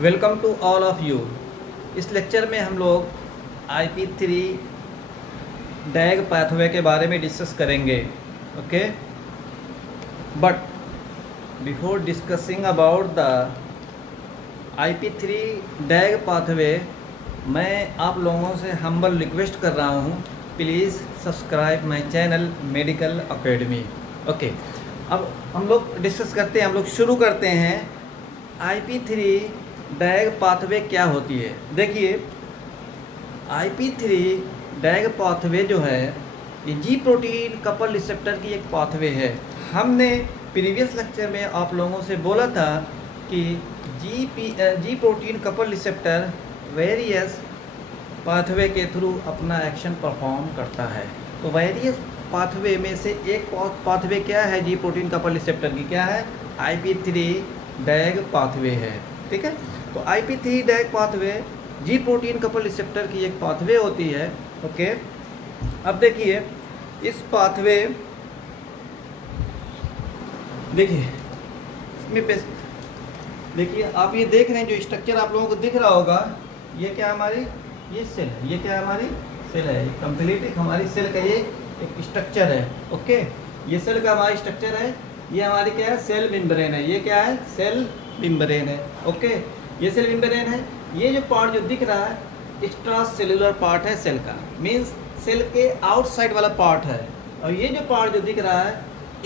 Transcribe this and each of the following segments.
Welcome to all of you. इस lecture में हम लोग IP3 डैग पाथवे के बारे में डिस्कस करेंगे। Okay, but before discussing about the IP3 DAG pathway, मैं आप लोगों से हम्बल रिक्वेस्ट कर रहा हूँ, please subscribe my channel medical academy. Okay, अब हम लोग डिस्कस करते हैं, हम लोग शुरू करते हैं। IP3 डैग पाथवे क्या होती है। देखिए, IP3 डैग पाथवे जो है ये जी प्रोटीन कपल रिसेप्टर की एक पाथवे है। हमने प्रीवियस लेक्चर में आप लोगों से बोला था कि जी protein couple receptor various pathway के थ्रू अपना एक्शन परफॉर्म करता है। तो वेरियस पाथवे में से एक पाथवे क्या है जी प्रोटीन कपल रिसेप्टर की, क्या है? IP3 डैग पाथवे है। ठीक है, तो IP3 DAG pathway G protein couple receptor की एक पाथवे होती है। ओके, अब देखिए इस पाथवे, देखिए इसमें देखिए आप ये देख रहे हैं जो स्ट्रक्चर आप लोगों को दिख रहा होगा, ये क्या हमारी, ये सेल है, ये क्या हमारी सेल है, ये कंप्लीट एक हमारी सेल का ये एक स्ट्रक्चर है। ओके, ये सेल का हमारा स्ट्रक्चर है, ये हमारी क्या है, सेल मेम्ब्रेन है। ये क्या है, सेल मेम्ब्रेन है। ओके, ये सेल मेम्ब्रेन है। ये जो पार्ट जो दिख रहा है एक्स्ट्रा सेलुलर पार्ट है सेल का, मीन्स सेल के आउटसाइड वाला पार्ट है। और ये जो पार्ट जो दिख रहा है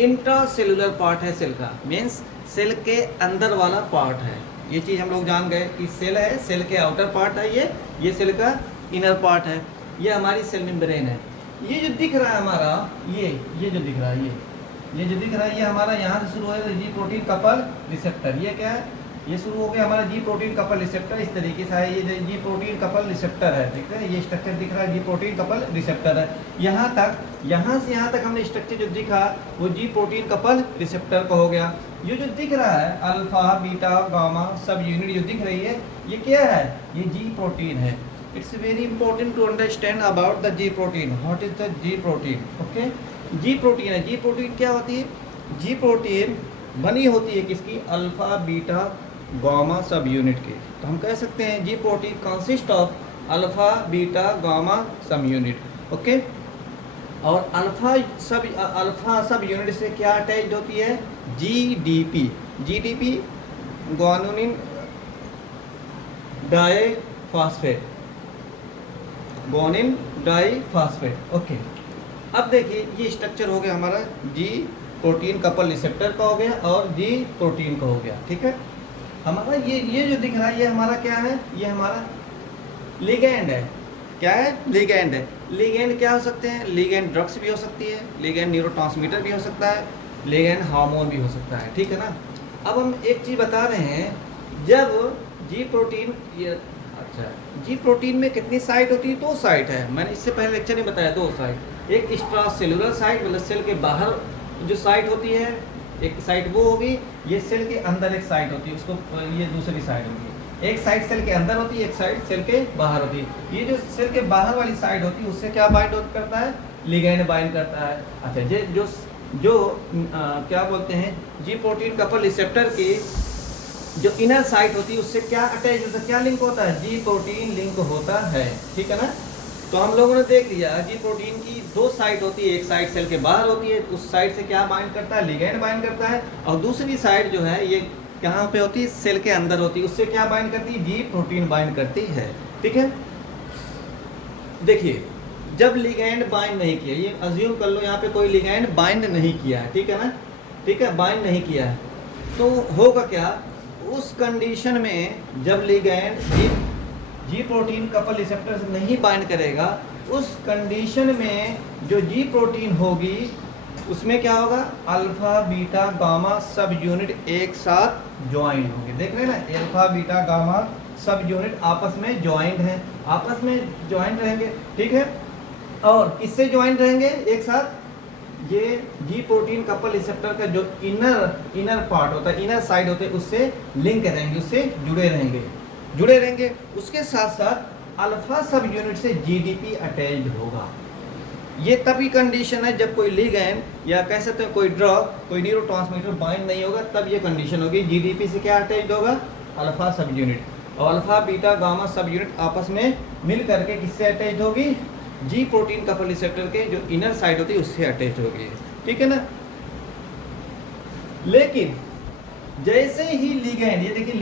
इंट्रा सेलुलर पार्ट है सेल का, मीन्स सेल के अंदर वाला पार्ट है। ये चीज़ हम लोग जान गए कि सेल है, सेल के आउटर पार्ट है, ये सेल का इनर पार्ट है। ये हमारी सेल मेम्ब्रेन है। ये जो दिख रहा है हमारा, ये जो दिख रहा है, ये जो दिख रहा है, ये हमारा यहाँ से शुरू है जी प्रोटीन कपल रिसेप्टर। ये क्या है, ये शुरू हो गया हमारा जी प्रोटीन कपल रिसेप्टर। इस तरीके से है, ये जी प्रोटीन कपल रिसेप्टर है। ठीक है, ये स्ट्रक्चर दिख रहा है, जी प्रोटीन कपल रिसेप्टर है। यहाँ तक, यहाँ से यहाँ तक हमने स्ट्रक्चर जो दिखा वो जी प्रोटीन कपल रिसेप्टर का हो गया। ये जो दिख रहा है alpha beta gamma subunit जो दिख रही है, ये क्या है, ये जी प्रोटीन है। It's very important to understand about the G protein. What is the G protein? Okay, G protein है। जी प्रोटीन क्या होती है? जी प्रोटीन बनी होती है किसकी? अल्फा बीटा गामा सब यूनिट की। तो हम कह सकते हैं जी protein consist of alpha beta gamma सब यूनिट। ओके, और अल्फा सब यूनिट से क्या अटैच होती है? GDP. GDP guanine diphosphate, guanine diphosphate. Okay, अब देखिए ये स्ट्रक्चर हो गया हमारा जी प्रोटीन कपल रिसेप्टर का हो गया और जी प्रोटीन का हो गया। ठीक है, हमारा ये जो दिख रहा है ये हमारा क्या है? ये हमारा लिगैंड है। क्या है? लिगैंड है। लिगैंड क्या हो सकते हैं? लिगैंड ड्रग्स भी हो सकती है, लिगैंड न्यूरोट्रांसमीटर भी हो सकता है, लिगैंड हार्मोन भी हो सकता है। ठीक है ना। अब हम एक चीज़ बता रहे हैं, जब जी प्रोटीन, ये अच्छा, जी प्रोटीन में कितनी साइट होती है? 2 साइट है। मैंने इससे पहले लेक्चर में बताया 2 साइट। एक एक्स्ट्रा सेलुलर साइट, मतलब सेल के बाहर जो साइट होती है, एक साइड वो होगी। ये सेल के अंदर एक साइड होती है, उसको ये दूसरी साइड होगी। एक साइड सेल के अंदर होती है, एक साइड सेल के बाहर होती है। ये जो सेल के बाहर वाली साइड होती है उससे क्या बाइंड करता है? लिगैंड बाइंड करता है। अच्छा, ये जो क्या बोलते हैं, जी प्रोटीन कपल रिसेप्टर की जो इनर साइट होती है उससे क्या अटैच होता है, क्या लिंक होता है? जी प्रोटीन लिंक होता है। ठीक है ना। तो हम लोगों ने देख लिया जी प्रोटीन की 2 साइट होती है, एक साइड सेल के बाहर होती है, उस साइड से क्या बाइंड करता है? लिगैंड बाइंड करता है। और दूसरी साइड जो है ये कहाँ पे होती है? सेल के अंदर होती है, उससे क्या बाइंड करती है? जी प्रोटीन बाइंड करती है। ठीक है, देखिए जब लिगैंड बाइंड नहीं किया, ये अज्यूम कर लो यहाँ पे कोई लिगैंड बाइंड नहीं किया है। ठीक है ना, ठीक है, बाइंड नहीं किया है, तो होगा क्या उस कंडीशन में? जब ligand G protein couple receptor से नहीं बाइंड करेगा, उस कंडीशन में जो जी प्रोटीन होगी उसमें क्या होगा? अल्फा बीटा गामा सब यूनिट एक साथ ज्वाइंट होंगे। देख रहे हैं ना, alpha beta gamma subunit आपस में ज्वाइंट हैं, आपस में ज्वाइंट रहेंगे। ठीक है, और किससे ज्वाइंट रहेंगे एक साथ? ये जी प्रोटीन कपल रिसेप्टर का जो इनर पार्ट होता है, इनर साइड होते हैं, उससे लिंक रहेंगे, उससे जुड़े रहेंगे। उसके साथ साथ अल्फा सब यूनिट से जीडीपी अटैच्ड होगा। ये तभी कंडीशन है जब कोई लिगैंड या कह सकते हैं कोई ड्रग, कोई न्यूरोट्रांसमीटर बाइंड नहीं होगा, तब ये कंडीशन होगी। जीडीपी से क्या अटैच्ड होगा? Alpha subunit. और alpha beta gamma subunit आपस में मिल करके किससे अटैच होगी, जी प्रोटीन कपल रिसेप्टर के जो इनर साइड होती है उससे अटैच होगी, ठीक है ना। लेकिन जैसे ही लिगैंड, ये देखिए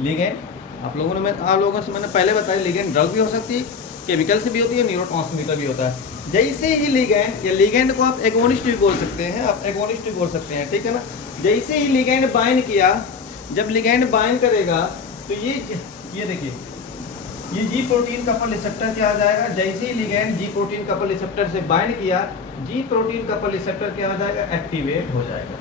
लिगैंड आप लोगों से मैंने पहले बताया, लिगैंड ड्रग भी हो सकती है, केमिकल से भी होती है, न्यूरोट्रांसमीटर भी होता है। जैसे ही लिगैंड, या लिगैंड को आप एगोनिस्ट भी बोल सकते हैं, आप एगोनिस्ट भी बोल सकते हैं, ठीक है ना। जैसे ही लिगैंड बाइंड किया, जब लिगैंड बाइंड करेगा तो ये देखिए ये जी प्रोटीन कपल रिसेप्टर क्या आ जाएगा, जैसे ही ligand G protein couple receptor से बाइंड किया, जी प्रोटीन कपल रिसेप्टर क्या आ जाएगा, एक्टिवेट हो जाएगा।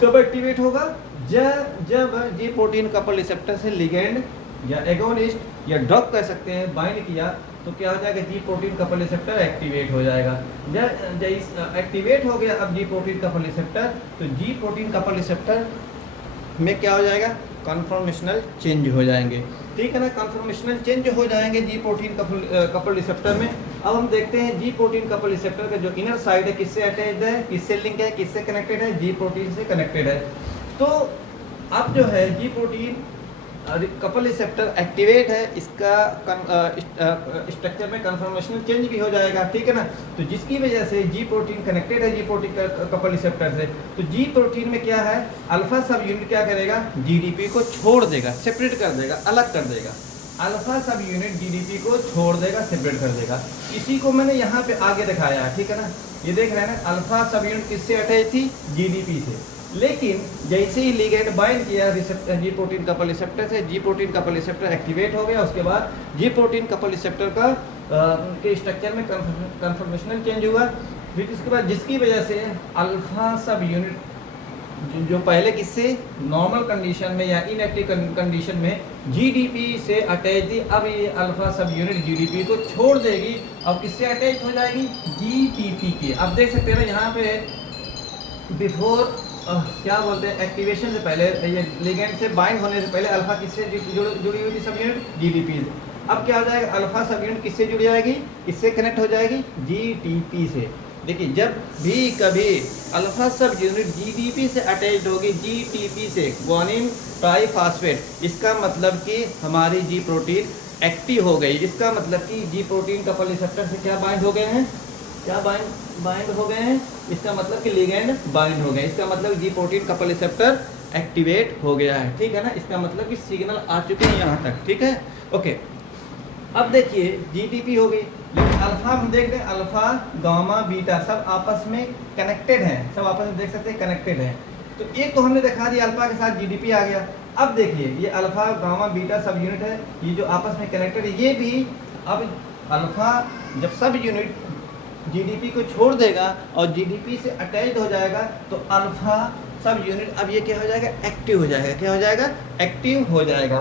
कब एक्टिवेट होगा, जब जी प्रोटीन कपल रिसेप्टर से लिगैंड या एगोनिस्ट या ड्रग कह सकते हैं बाइंड किया, तो क्या हो जाएगा, जी प्रोटीन कपल रिसेप्टर एक्टिवेट हो जाएगा। जब एक्टिवेट हो गया अब जी प्रोटीन कपल रिसेप्टर, तो जी प्रोटीन कपल रिसेप्टर में क्या हो जाएगा, कन्फर्मेशनल चेंज हो जाएंगे, ठीक है ना। कन्फर्मेशनल चेंज हो जाएंगे जी प्रोटीन कपल रिसेप्टर में। अब हम देखते हैं जी प्रोटीन कपल रिसेप्टर का जो इनर साइड है किससे अटैच्ड है, किससे लिंक है, किससे कनेक्टेड है, जी प्रोटीन से कनेक्टेड है। तो अब जो है G protein couple receptor activate है, इसका स्ट्रक्चर में कन्फर्मेशनल चेंज भी हो जाएगा, ठीक है ना। तो जिसकी वजह से जी प्रोटीन कनेक्टेड है जी प्रोटीन कपल रिसेप्टर से, तो जी प्रोटीन में क्या है, अल्फा सब यूनिट क्या करेगा, जीडीपी को छोड़ देगा, सेपरेट कर देगा, अलग कर देगा। अल्फा सब यूनिट जीडीपी को छोड़ देगा, सेपरेट कर देगा। इसी को मैंने यहाँ पे आगे दिखाया है, ठीक है ना। ये देख रहे हैं ना, अल्फा सब यूनिट किससे अटैच थी, जीडीपी से। लेकिन जैसे ही लिगैंड बाइंड किया जी प्रोटीन कपल रिसेप्टर से, जी प्रोटीन कपल रिसेप्टर एक्टिवेट हो गया, उसके बाद जी प्रोटीन कपल रिसेप्टर का के स्ट्रक्चर में कन्फर्मेशनल चेंज हुआ। फिर इसके बाद जिसकी वजह से अल्फा सब यूनिट जो पहले किससे नॉर्मल कंडीशन में या इनएक्टिव कंडीशन में जीडीपी से अटैच थी, अब ये अल्फा सब यूनिट जीडीपी को छोड़ देगी, अब किससे अटैच हो जाएगी, जीटीपी के। अब देख सकते हैं ना यहाँ पे बिफोर क्या बोलते हैं, एक्टिवेशन से पहले, ये लिगैंड से बाइंड होने से पहले अल्फा किससे जुड़ी हुई थी सब यूनिट, जीडीपी से। अब क्या हो जाएगा, अल्फा सब यूनिट किससे जुड़ जाएगी, किससे कनेक्ट हो जाएगी, जीटीपी से। देखिए जब भी कभी अल्फा सब यूनिट जीडीपी से अटैच्ड होगी जीटीपी से, ग्वानिन ट्राइफॉस्फेट, इसका मतलब कि हमारी जी प्रोटीन एक्टिव हो गई। इसका मतलब कि जी प्रोटीन कपल रिसेप्टर से क्या बाइंड हो गए हैं, क्या बाइंड हो गए हैं, इसका मतलब कि लिगैंड बाइंड हो गए, इसका मतलब जी प्रोटीन कपल रिसेप्टर एक्टिवेट हो गया है, ठीक है ना। इसका मतलब कि सिग्नल आ चुके हैं यहाँ तक, ठीक है, ओके। अब देखिए जीटीपी हो गई, लेकिन अल्फा हम देख रहे हैं, अल्फा गामा बीटा सब आपस में कनेक्टेड हैं, सब आपस में देख सकते हैं कनेक्टेड हैं। तो एक तो हमने दिखा दिया अल्फा के साथ जीडीपी आ गया। अब देखिए ये अल्फा गामा बीटा सब यूनिट है, ये जो आपस में कनेक्टेड है, ये भी अब अल्फा जब सब यूनिट जीडीपी को छोड़ देगा और जीडीपी से अटैच्ड हो जाएगा, तो अल्फा सब यूनिट अब ये क्या हो जाएगा, एक्टिव हो जाएगा। क्या हो जाएगा, एक्टिव हो जाएगा,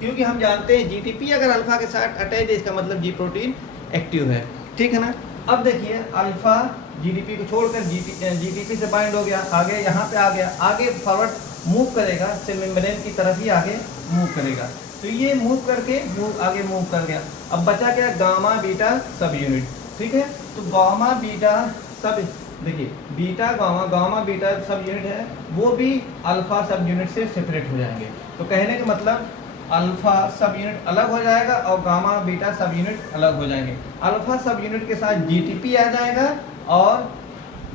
क्योंकि हम जानते हैं जीटीपी अगर अल्फा के साथ अटैच है, इसका मतलब जी प्रोटीन एक्टिव है, ठीक है ना। अब देखिए अल्फा जीडीपी को छोड़कर जीटीपी से बाइंड हो गया, आगे यहाँ पे आ गया, आगे फॉरवर्ड मूव करेगा, सेल मेम्ब्रेन की तरफ ही आगे मूव करेगा। तो ये मूव करके आगे मूव कर गया। अब बचा क्या, गामा बीटा सब यूनिट, ठीक है। तो गामा बीटा सब, देखिए बीटा गामा बीटा सब यूनिट है, वो भी अल्फा सब यूनिट से सेपरेट हो जाएंगे। तो कहने का मतलब अल्फा सब यूनिट अलग हो जाएगा और गामा बीटा सब यूनिट अलग हो जाएंगे। अल्फा सब यूनिट के साथ जीटीपी आ जाएगा और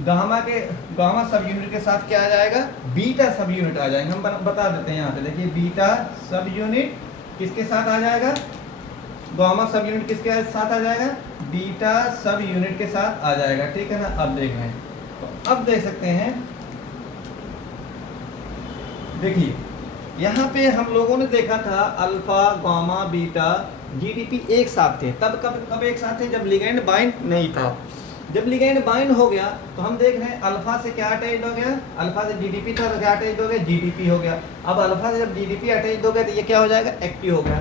गामा सब यूनिट के साथ क्या आ जाएगा, बीटा सब यूनिट आ जाएंगे। हम बता देते हैं यहाँ पे, देखिए बीटा सब यूनिट किसके साथ आ जाएगा, गामा सब यूनिट किसके साथ आ जाएगा, बीटा सब यूनिट के साथ आ जाएगा, ठीक है ना। अब देख रहे हैं, तो अब देख सकते हैं, देखिए यहाँ पे हम लोगों ने देखा था अल्फा गामा बीटा जीडीपी एक साथ थे, तब कब एक साथ थे, जब लिगैंड बाइंड नहीं था। जब लिगैंड बाइंड हो गया तो हम देख रहे हैं अल्फा से क्या अटैच हो गया, अल्फा से जीडीपी था तो क्या अटैच हो गया, जीडीपी हो गया। अब अल्फा से जब जीडीपी अटैच हो गया तो ये क्या हो जाएगा, एक्टिव हो गया,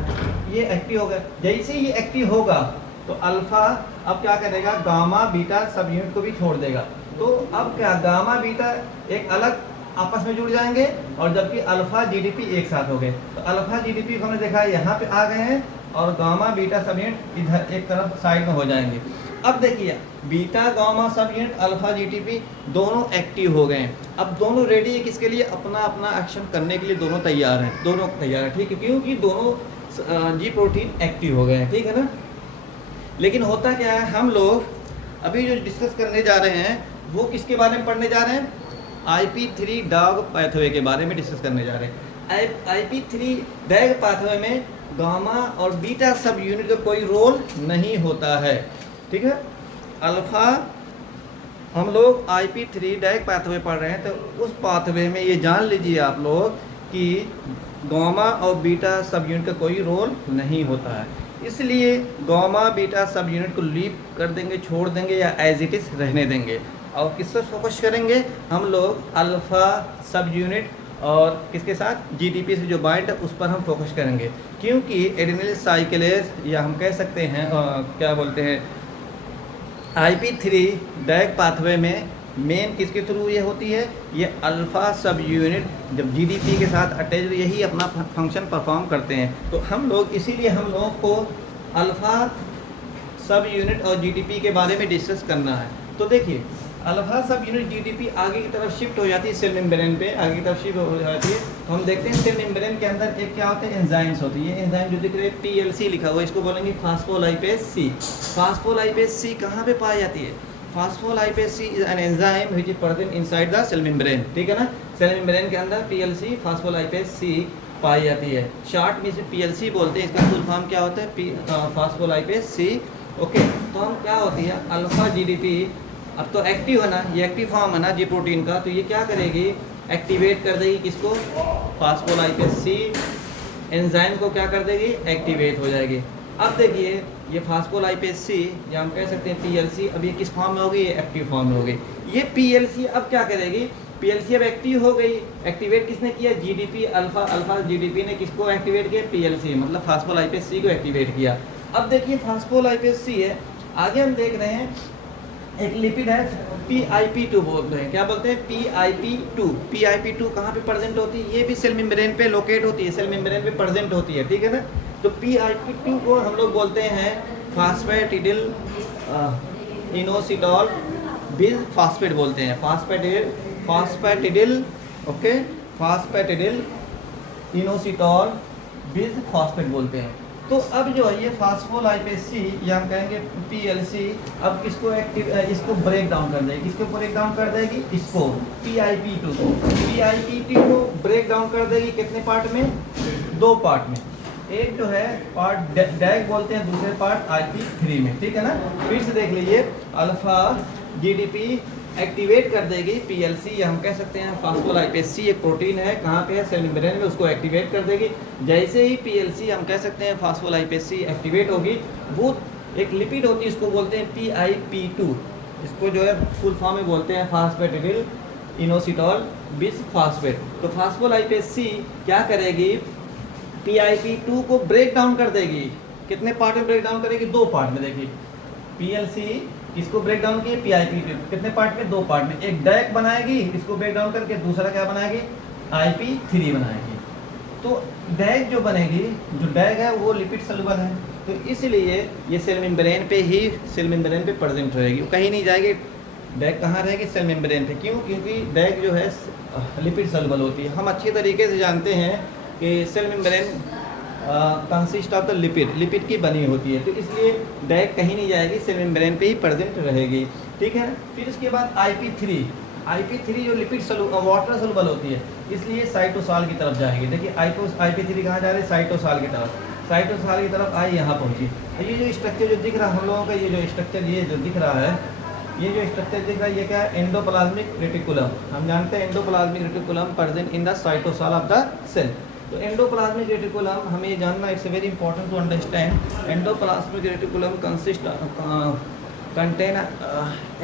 ये एक्टिव हो गया। जैसे ये एक्टिव होगा तो अल्फा अब क्या करेगा, गामा बीटा सब यूनिट को भी छोड़ देगा। तो अब क्या, गामा बीटा एक अलग आपस में जुड़ जाएंगे और जबकि अल्फा जीडीपी एक साथ हो गए। तो अल्फा जीडीपी को हमने देखा यहाँ पे आ गए हैं और गामा बीटा सब यूनिट इधर एक तरफ साइड में हो जाएंगे। अब देखिए बीटा गामा सब यूनिट अल्फा जीटीपी दोनों एक्टिव हो गए हैं। अब दोनों रेडी है किसके लिए, अपना अपना एक्शन करने के लिए दोनों तैयार हैं, दोनों तैयार है, ठीक है, क्योंकि दोनों जी प्रोटीन एक्टिव हो गए हैं, ठीक है ना। लेकिन होता क्या है, हम लोग अभी जो डिस्कस करने जा रहे हैं वो किसके बारे में पढ़ने जा रहे हैं, IP3 डॉग पाथवे के बारे में डिस्कस करने जा रहे हैं। IP3 डैग पाथवे में गामा और बीटा सब यूनिट का कोई रोल नहीं होता है, ठीक है। अल्फा हम लोग IP3 डैग पाथवे पढ़ रहे हैं, तो उस पाथवे में ये जान लीजिए आप लोग कि गामा और बीटा सब यूनिट का कोई रोल नहीं होता है, इसलिए गामा बीटा सब यूनिट को लीव कर देंगे, छोड़ देंगे या एज इट इज़ रहने देंगे। और किस पर फोकस करेंगे हम लोग, अल्फ़ा सब यूनिट और किसके साथ, जीटीपी से जो बाइंड है उस पर हम फोकस करेंगे, क्योंकि एडेनिल साइक्लेज या हम कह सकते हैं क्या बोलते हैं IP3 डैग पाथवे में मेन किसके थ्रू ये होती है, ये अल्फ़ा सब यूनिट जब जीडीपी के साथ अटैच यही अपना फंक्शन परफॉर्म करते हैं। तो हम लोग इसीलिए हम लोगों को अल्फ़ा सब यूनिट और जीडीपी के बारे में डिस्कस करना है। तो देखिए अल्फ़ा सब यूनिट जीडीपी आगे की तरफ शिफ्ट हो जाती है, सेल मेम्ब्रेन पे आगे की तरफ शिफ्ट हो जाती है। तो हम देखते हैं सेल मेम्ब्रेन के अंदर एक क्या होते हैं, एंजाइम्स होती है। ये एंजाइम जो दिख रहे हैं PLC लिखा हुआ है, इसको बोलेंगे फास्फोलाइपेज सी। फास्फोलाइपेज सी कहाँ पे पाई जाती है, phospholipase C is an enzyme which is present inside the cell membrane, ठीक है ना। सेल मेम्ब्रेन के अंदर PLC फास्फोलाइपेज सी पाई जाती है, शॉर्ट में इसे PLC बोलते हैं, इसका फुल फॉर्म क्या होता है, फास्फोलाइपेज सी, ओके। तो हम क्या होती है अल्फ़ा जीडीपी, अब तो एक्टिव है ना, ये एक्टिव फॉर्म है ना जी प्रोटीन का, तो ये क्या करेगी, एक्टिवेट कर देगी किसको, फास्फोलाइपेज सी एंजाइम को क्या कर देगी, एक्टिवेट हो जाएगी। अब देखिए ये फास्फोलाइपेज सी या हम कह सकते हैं PLC, अब ये किस फॉर्म में होगी, ये एक्टिव फॉर्म में होगी। ये PLC अब क्या करेगी, PLC अब एक्टिव हो गई, एक्टिवेट किसने किया, जीडीपी अल्फा जीडीपी ने किसको एक्टिवेट किया, PLC मतलब फास्फोलाइपेज सी को एक्टिवेट किया। अब देखिए फास्फोलाइपेज सी है, आगे हम देख रहे हैं एक लिपिड है PIP2 बोलते हैं, क्या बोलते हैं, PIP2। PIP2 कहाँ पे प्रेजेंट होती है, ये भी सेल मेम्ब्रेन पे लोकेट होती है, सेल मेम्ब्रेन पे प्रेजेंट होती है, ठीक है ना। तो PIP2 को हम लोग बोलते हैं फास्फेटिडिल इनोसिटॉल बिस फास्फेट बोलते हैं, फास्फेटिडिल ओके, फास्फेटिडिल इनोसिटॉल बिस फास्फेट बोलते हैं। तो अब जो है ये फास्फोलाइपेज सी या हम कहेंगे PLC अब किसको इसको ब्रेक डाउन कर देगी, किसको ब्रेक डाउन कर देगी, इसको PIP2 को, PIP2 को ब्रेक डाउन कर देगी कितने पार्ट में, दो पार्ट में, एक जो है पार्ट डैग बोलते हैं, दूसरे पार्ट IP3 में, ठीक है ना। फिर से देख लीजिए अल्फा जीडीपी एक्टिवेट कर देगी PLC या हम कह सकते हैं फास्फोलाइपेज सी, एक प्रोटीन है कहाँ पे है, सेल मेम्ब्रेन में, उसको एक्टिवेट कर देगी। जैसे ही PLC हम कह सकते हैं फास्फोलाइपेज सी एक्टिवेट होगी, वो एक लिपिड होती है, इसको बोलते हैं PIP2, इसको जो है फुल फॉर्म में बोलते हैं फास्फेटिडिल इनोसिटॉल बिस फास्फेट। तो फास्फोलाइपेज सी क्या करेगी, PIP2 को ब्रेक डाउन कर देगी, कितने पार्ट में ब्रेक डाउन करेगी, दो पार्ट में। देखिए PLC किसको ब्रेक डाउन किए, PIP2 कितने पार्ट में, दो पार्ट में, एक डैग बनाएगी इसको ब्रेक डाउन करके, दूसरा क्या बनाएगी, IP3 बनाएगी। तो डैग जो बनेगी, जो डैग है वो लिपिड सॉल्युबल है, तो इसलिए ये सेल मेम्ब्रेन पे ही, सेल मेम्ब्रेन पे प्रेजेंट रहेगी, कहीं नहीं जाएगी। डैग कहाँ रहेगी, सेल मेम्ब्रेन पे, क्यों, क्योंकि डैग जो है लिपिड सॉल्युबल होती है। हम अच्छी तरीके से जानते हैं कि cell membrane consist of the lipid की बनी होती है, तो इसलिए डैग कहीं नहीं जाएगी, सेल मेम्ब्रेन पे ही प्रेजेंट रहेगी, ठीक है। फिर उसके बाद IP3 जो लिपिड वाटर सॉल्युबल होती है, इसलिए साइटोसॉल की तरफ जाएगी। देखिए IP3 कहाँ जा रही है, साइटोसॉल की तरफ, साइटोसॉल की तरफ आई, यहाँ पहुँची। ये जो स्ट्रक्चर जो दिख रहा है हम लोगों का, ये जो स्ट्रक्चर ये जो दिख रहा है, ये जो स्ट्रक्चर दिख रहा है, ये क्या है, एंडोप्लाज्मिक रेटिकुलम। हम जानते हैं endoplasmic reticulum present in the cytosol of the cell. तो एंडोप्लाज्मिक रेटिकुलम हमें ये जानना, it's very important to understand. Endoplasmic reticulum contain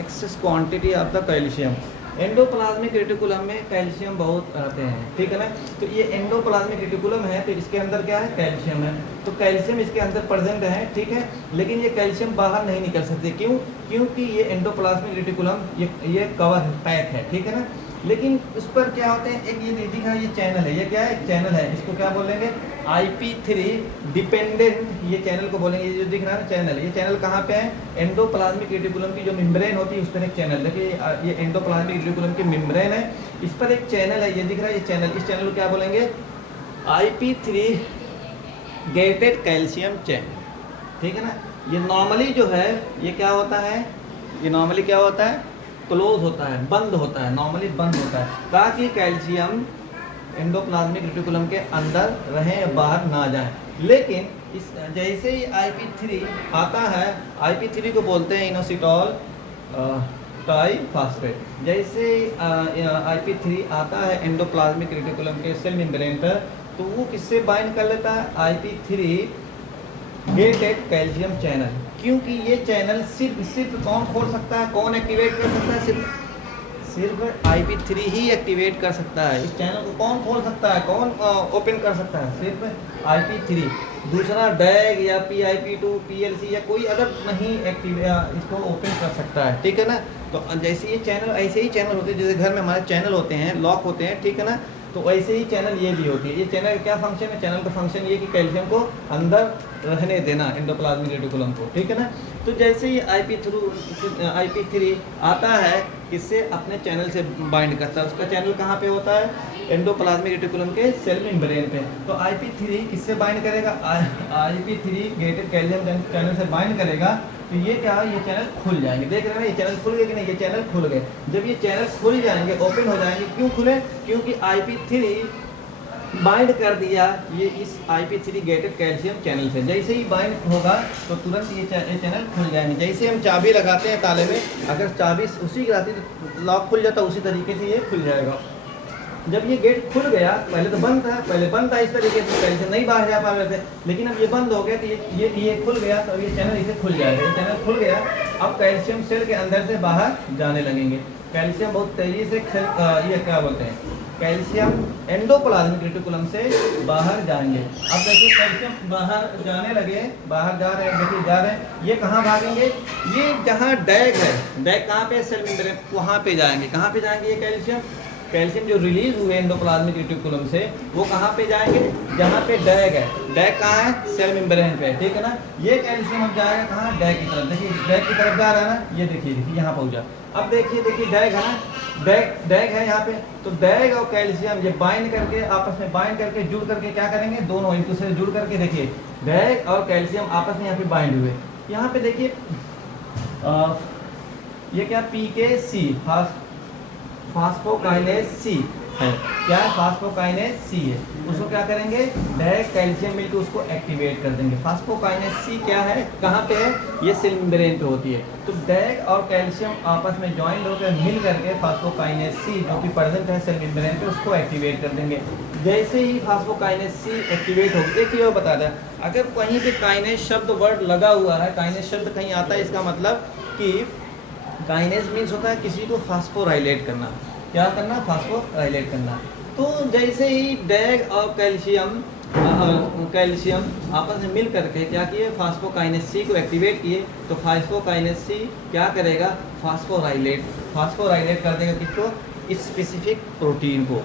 excess quantity of the calcium. Endoplasmic reticulum में कैल्शियम बहुत रहते हैं, ठीक है ना। तो ये एंडोप्लाज्मिक रेटिकुलम है, तो इसके अंदर क्या है, कैल्शियम है, तो कैल्शियम इसके अंदर प्रेजेंट है, ठीक है। लेकिन ये कैल्शियम बाहर नहीं निकल सकते, क्यों, क्योंकि ये एंडोप्लाज्मिक रेटिकुलम ये कवर पैक है, ठीक है ना। लेकिन उस पर क्या होते हैं, एक ये दिखा ये चैनल है, ये क्या है, चैनल है, इसको क्या बोलेंगे, IP3 डिपेंडेंट, ये चैनल को बोलेंगे। ये जो दिख रहा है ना चैनल, ये चैनल कहाँ पे है, एंडोप्लाज्मिक रेटिकुलम की जो मेम्ब्रेन होती है उस पर एक चैनल, देखिए ये एंडोप्लाज्मिक रेटिकुलम की मेम्ब्रेन है, इस पर एक चैनल है, ये दिख रहा है ये चैनल, इस चैनल को क्या बोलेंगे, IP3 गेटेड कैल्शियम चैनल, ठीक है ना। ये नॉर्मली जो है ये क्या होता है, ये नॉर्मली क्या होता है, क्लोज होता है, बंद होता है, नॉर्मली बंद होता है, ताकि कैल्शियम एंडोप्लाज्मिक रेटिकुलम के अंदर रहें या बाहर ना जाए। लेकिन इस जैसे ही IP3 आता है, IP3 को बोलते हैं इनोसिटॉल ट्राइफॉस्फेट, जैसे IP3 आता है एंडोप्लाज्मिक रेटिकुलम के सेल मेम्ब्रेन पर, तो वो किससे बाइंड कर लेता है, IP3 गेटेड कैल्शियम चैनल। क्योंकि ये चैनल सिर्फ कौन खोल सकता है, कौन एक्टिवेट कर सकता है, सिर्फ IP3 ही एक्टिवेट कर सकता है। इस चैनल को कौन खोल सकता है, कौन ओपन कर सकता है, सिर्फ IP3। दूसरा डैग या PIP2 PLC या कोई अदर नहीं इसको ओपन कर सकता है, ठीक है ना। तो जैसे ये चैनल, ऐसे ही चैनल होते हैं, जैसे घर में हमारे चैनल होते हैं, लॉक होते हैं, ठीक है ना, तो ऐसे ही चैनल ये भी होती है। ये चैनल का क्या फंक्शन है, चैनल का फंक्शन ये कि कैल्शियम को अंदर रहने देना एंडोप्लाज्मिक रेटिकुलम को, ठीक है ना। तो जैसे ही IP3 आता है, किससे, अपने चैनल से बाइंड करता है, उसका चैनल कहाँ पे होता है, एंडोप्लाज्मिक रेटिकुलम के सेल मेम्ब्रेन पे। तो IP3 किससे बाइंड करेगा, IP3 गेटेड कैल्शियम चैनल से बाइंड करेगा, तो ये क्या, ये चैनल खुल जाएंगे, देख रहे हैं ना, ये चैनल खुल गए कि नहीं, ये चैनल खुल गए। जब ये चैनल खुल जाएंगे, ओपन हो जाएंगे, क्यों खुले, क्योंकि IP3 बाइंड कर दिया ये इस IP3 गेटेड कैल्शियम चैनल से। जैसे ही बाइंड होगा तो तुरंत ये चैनल खुल जाएंगे। जैसे हम चाबी लगाते हैं ताले में, अगर चाबी उसी की रहती तो लॉक खुल जाता, उसी तरीके से ये खुल जाएगा। जब ये गेट खुल गया, पहले तो बंद था, पहले बंद था इस तरीके से, कैल्शियम नहीं बाहर जा पा रहे थे, लेकिन अब ये बंद हो गया, तो ये खुल गया, तो अब ये चैनल इसे खुल जाएगा। ये चैनल खुल गया, अब कैल्शियम सेल के अंदर से बाहर जाने लगेंगे। कैल्शियम बहुत तेजी से ये क्या बोलते हैं, कैल्शियम एंडोप्लाज्मिक रेटिकुलम से बाहर जाएंगे। अब देखिए कैल्शियम बाहर जाने लगे, बाहर जा रहे हैं, देखिए जा रहे हैं, ये कहाँ भागेंगे, ये जहाँ डैग है, डैग कहाँ पे, सेल मेम्ब्रेन, वहाँ पे जाएंगे। कहाँ पे जाएंगे ये कैल्शियम जो रिलीज हुए एंडोप्लाज्मिक रेटिकुलम से, वो कहाँ पे जाएंगे, जहाँ पे डैग है। डैग कहाँ है, सेल मेम्ब्रेन पे, ठीक है ना। ये कैल्शियम अब जाएगा कहाँ, डैग की तरफ, देखिए डैग की तरफ जा रहा है ना, ये देखिए यहाँ पहुँचा। अब देखिए डैग है ना, डैग है यहाँ पे, तो डैग और कैल्शियम ये बाइंड करके, आपस में बाइंड करके, जुड़ करके क्या करेंगे, दोनों एक दूसरे से जुड़ करके, देखिए डैग और कैल्शियम आपस में यहाँ पे बाइंड हुए। यहाँ पे देखिए ये क्या, PKC फास्फोकाइनेज C है, क्या है, फास्फोकाइनेज C है। उसको क्या करेंगे, डैग कैल्शियम मिलकर उसको एक्टिवेट कर देंगे। फास्फोकाइनेज C क्या है, कहाँ पे है, ये सेल मेम्ब्रेन पे होती है। तो डैग और कैल्शियम आपस में ज्वाइंट होकर मिल करके फास्फोकाइनेज C जो कि प्रेजेंट है सेल मेम्ब्रेन पे, उसको एक्टिवेट कर देंगे। जैसे ही फास्फोकाइनेज C एक्टिवेट होगी, देखिए वो बता दें, अगर कहीं पे काइनेज शब्द वर्ड लगा हुआ है, काइनेज शब्द कहीं आता है, इसका मतलब कि काइनेज मीन्स होता है किसी को फास्फोराइलेट करना। क्या करना, फास्फोराइलेट करना। तो जैसे ही डैग और कैल्शियम आपस में मिल करके क्या किए, फास्फोकाइनेज C को एक्टिवेट किए, तो फास्फोकाइनेज C क्या करेगा, फास्फोराइलेट कर देगा किसको, स्पेसिफिक प्रोटीन को।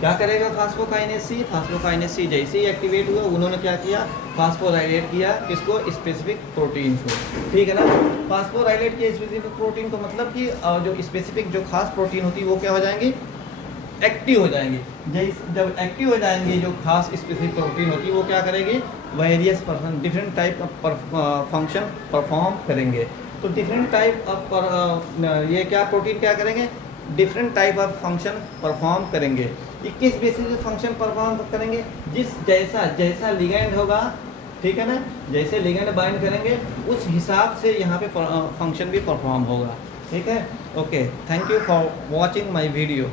क्या करेगा फास्फोकाइनेज C जैसे ही एक्टिवेट हुआ, उन्होंने क्या किया, फास्फोराइलेट किया किसको, स्पेसिफिक प्रोटीन को, ठीक है ना। फास्फोराइलेट किया स्पेसिफिक प्रोटीन को, मतलब कि जो स्पेसिफिक जो खास प्रोटीन होती है वो क्या हो जाएंगी, एक्टिव हो जाएंगी। जब एक्टिव हो जाएंगी, जो खास स्पेसिफिक प्रोटीन होती है वो क्या करेगी, various person different type of function perform करेंगे। तो डिफरेंट टाइप ऑफ ये क्या प्रोटीन क्या करेंगे, different type of function perform करेंगे। ये किस बेसिस पे फंक्शन परफॉर्म करेंगे, जैसा लिगेंड होगा, ठीक है ना, जैसे लिगेंड बाइंड करेंगे उस हिसाब से यहाँ पे फंक्शन भी परफॉर्म होगा, ठीक है। Okay, thank you for watching my video.